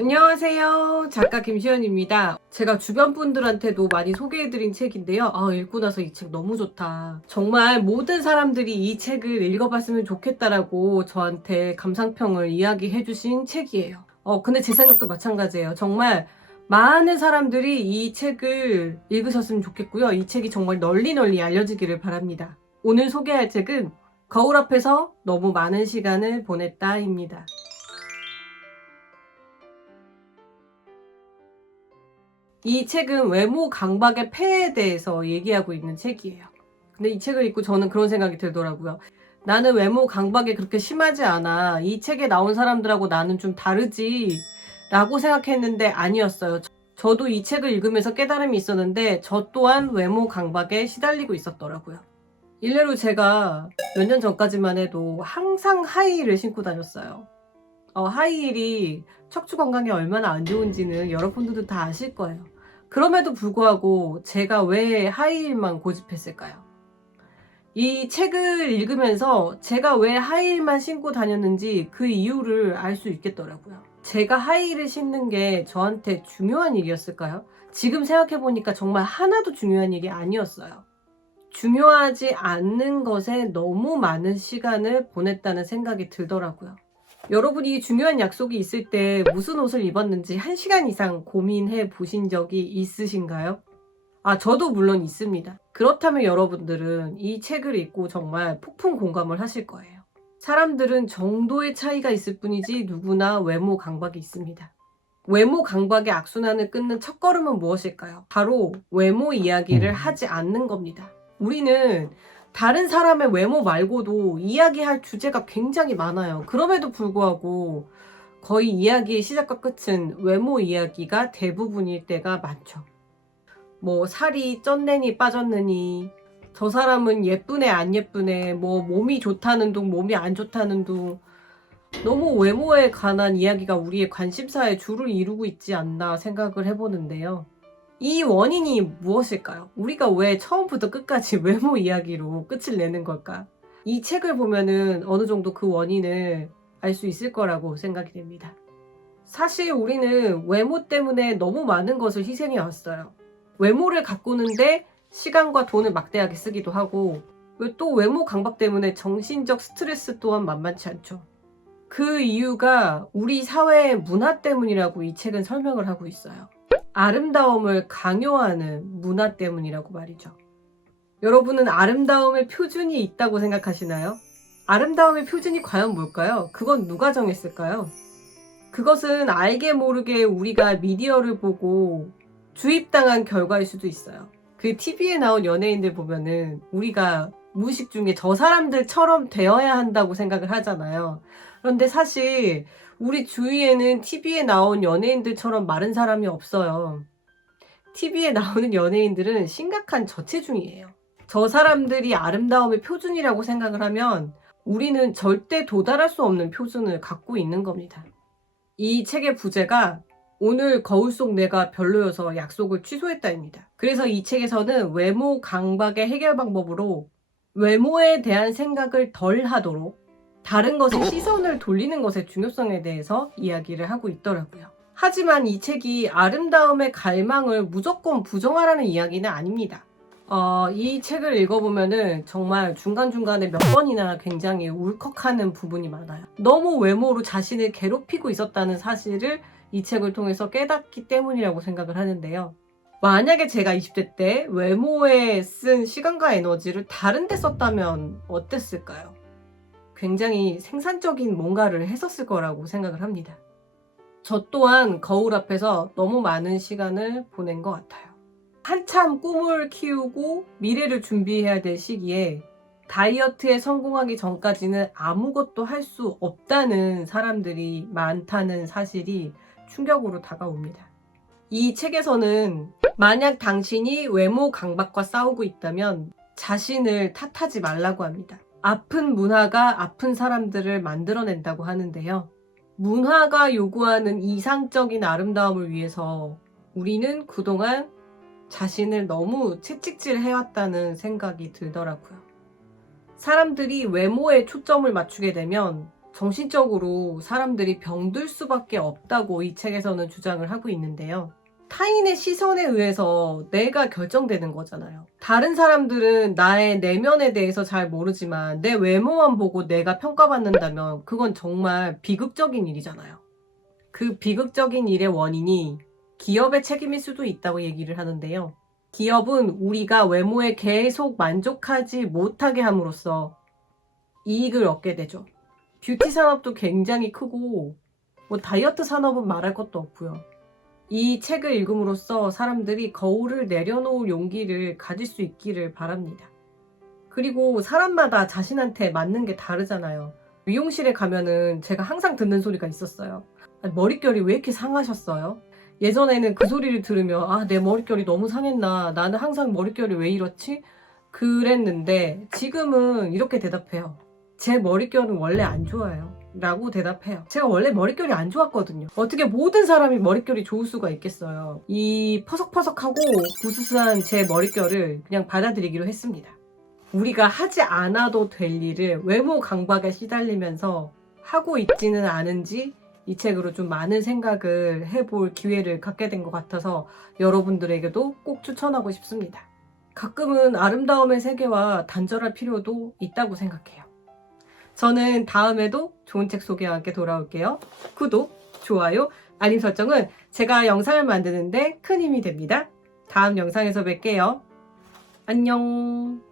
안녕하세요. 작가 김시연입니다. 제가 주변 분들한테도 많이 소개해드린 책인데요. 읽고 나서 이 책 너무 좋다. 정말 모든 사람들이 이 책을 읽어봤으면 좋겠다라고 저한테 감상평을 이야기해주신 책이에요. 근데 제 생각도 마찬가지예요. 정말 많은 사람들이 이 책을 읽으셨으면 좋겠고요. 이 책이 정말 널리 알려지기를 바랍니다. 오늘 소개할 책은 거울 앞에서 너무 많은 시간을 보냈다입니다. 이 책은 외모 강박의 폐해에 대해서 얘기하고 있는 책이에요. 근데 이 책을 읽고 저는 그런 생각이 들더라고요. 나는 외모 강박이 그렇게 심하지 않아. 이 책에 나온 사람들하고 나는 좀 다르지 라고 생각했는데 아니었어요. 저도 이 책을 읽으면서 깨달음이 있었는데 저 또한 외모 강박에 시달리고 있었더라고요. 일례로 제가 몇 년 전까지만 해도 항상 하이힐을 신고 다녔어요. 하이힐이 척추 건강에 얼마나 안 좋은지는 여러분들도 다 아실 거예요. 그럼에도 불구하고 제가 왜 하이힐만 고집했을까요? 이 책을 읽으면서 제가 왜 하이힐만 신고 다녔는지 그 이유를 알 수 있겠더라고요. 제가 하이힐을 신는 게 저한테 중요한 일이었을까요? 지금 생각해보니까 정말 하나도 중요한 일이 아니었어요. 중요하지 않는 것에 너무 많은 시간을 보냈다는 생각이 들더라고요. 여러분이 중요한 약속이 있을 때 무슨 옷을 입었는지 1시간 이상 고민해 보신 적이 있으신가요? 저도 물론 있습니다. 그렇다면 여러분들은 이 책을 읽고 정말 폭풍 공감을 하실 거예요. 사람들은 정도의 차이가 있을 뿐이지 누구나 외모 강박이 있습니다. 외모 강박의 악순환을 끊는 첫걸음은 무엇일까요? 바로 외모 이야기를 하지 않는 겁니다. 우리는 다른 사람의 외모 말고도 이야기할 주제가 굉장히 많아요. 그럼에도 불구하고 거의 이야기의 시작과 끝은 외모 이야기가 대부분일 때가 많죠. 뭐 살이 쪘느니 빠졌느니, 저 사람은 예쁘네 안 예쁘네, 뭐 몸이 좋다는 둥 몸이 안 좋다는 둥, 너무 외모에 관한 이야기가 우리의 관심사에 주를 이루고 있지 않나 생각을 해보는데요. 이 원인이 무엇일까요? 우리가 왜 처음부터 끝까지 외모 이야기로 끝을 내는 걸까? 이 책을 보면은 어느 정도 그 원인을 알 수 있을 거라고 생각이 됩니다. 사실 우리는 외모 때문에 너무 많은 것을 희생해 왔어요. 외모를 가꾸는데 시간과 돈을 막대하게 쓰기도 하고, 또 외모 강박 때문에 정신적 스트레스 또한 만만치 않죠. 그 이유가 우리 사회의 문화 때문이라고 이 책은 설명을 하고 있어요. 아름다움을 강요하는 문화 때문이라고 말이죠. 여러분은 아름다움의 표준이 있다고 생각하시나요? 아름다움의 표준이 과연 뭘까요? 그건 누가 정했을까요? 그것은 알게 모르게 우리가 미디어를 보고 주입당한 결과일 수도 있어요. 그 TV에 나온 연예인들 보면은 우리가 무의식 중에 저 사람들처럼 되어야 한다고 생각을 하잖아요. 그런데 사실 우리 주위에는 TV에 나온 연예인들처럼 마른 사람이 없어요. TV에 나오는 연예인들은 심각한 저체중이에요. 저 사람들이 아름다움의 표준이라고 생각을 하면 우리는 절대 도달할 수 없는 표준을 갖고 있는 겁니다. 이 책의 부제가 오늘 거울 속 내가 별로여서 약속을 취소했다입니다. 그래서 이 책에서는 외모 강박의 해결 방법으로 외모에 대한 생각을 덜 하도록 다른 것에 시선을 돌리는 것의 중요성에 대해서 이야기를 하고 있더라고요. 하지만 이 책이 아름다움의 갈망을 무조건 부정하라는 이야기는 아닙니다. 이 책을 읽어보면은 정말 중간중간에 몇 번이나 굉장히 울컥하는 부분이 많아요. 너무 외모로 자신을 괴롭히고 있었다는 사실을 이 책을 통해서 깨닫기 때문이라고 생각을 하는데요. 만약에 제가 20대 때 외모에 쓴 시간과 에너지를 다른 데 썼다면 어땠을까요? 굉장히 생산적인 뭔가를 했었을 거라고 생각을 합니다. 저 또한 거울 앞에서 너무 많은 시간을 보낸 것 같아요. 한참 꿈을 키우고 미래를 준비해야 될 시기에 다이어트에 성공하기 전까지는 아무것도 할 수 없다는 사람들이 많다는 사실이 충격으로 다가옵니다. 이 책에서는 만약 당신이 외모 강박과 싸우고 있다면 자신을 탓하지 말라고 합니다. 아픈 문화가 아픈 사람들을 만들어낸다고 하는데요. 문화가 요구하는 이상적인 아름다움을 위해서 우리는 그동안 자신을 너무 채찍질해왔다는 생각이 들더라고요. 사람들이 외모에 초점을 맞추게 되면 정신적으로 사람들이 병들 수밖에 없다고 이 책에서는 주장을 하고 있는데요. 타인의 시선에 의해서 내가 결정되는 거잖아요. 다른 사람들은 나의 내면에 대해서 잘 모르지만 내 외모만 보고 내가 평가받는다면 그건 정말 비극적인 일이잖아요. 그 비극적인 일의 원인이 기업의 책임일 수도 있다고 얘기를 하는데요. 기업은 우리가 외모에 계속 만족하지 못하게 함으로써 이익을 얻게 되죠. 뷰티 산업도 굉장히 크고 뭐 다이어트 산업은 말할 것도 없고요. 이 책을 읽음으로써 사람들이 거울을 내려놓을 용기를 가질 수 있기를 바랍니다. 그리고 사람마다 자신한테 맞는 게 다르잖아요. 미용실에 가면은 제가 항상 듣는 소리가 있었어요. 머릿결이 왜 이렇게 상하셨어요? 예전에는 그 소리를 들으면 내 머릿결이 너무 상했나, 나는 항상 머릿결이 왜 이렇지? 그랬는데 지금은 이렇게 대답해요. 제 머릿결은 원래 안 좋아요 라고 대답해요. 제가 원래 머릿결이 안 좋았거든요. 어떻게 모든 사람이 머릿결이 좋을 수가 있겠어요. 이 퍼석퍼석하고 부스스한 제 머릿결을 그냥 받아들이기로 했습니다. 우리가 하지 않아도 될 일을 외모 강박에 시달리면서 하고 있지는 않은지 이 책으로 좀 많은 생각을 해볼 기회를 갖게 된 것 같아서 여러분들에게도 꼭 추천하고 싶습니다. 가끔은 아름다움의 세계와 단절할 필요도 있다고 생각해요. 저는 다음에도 좋은 책 소개와 함께 돌아올게요. 구독, 좋아요, 알림 설정은 제가 영상을 만드는데 큰 힘이 됩니다. 다음 영상에서 뵐게요. 안녕.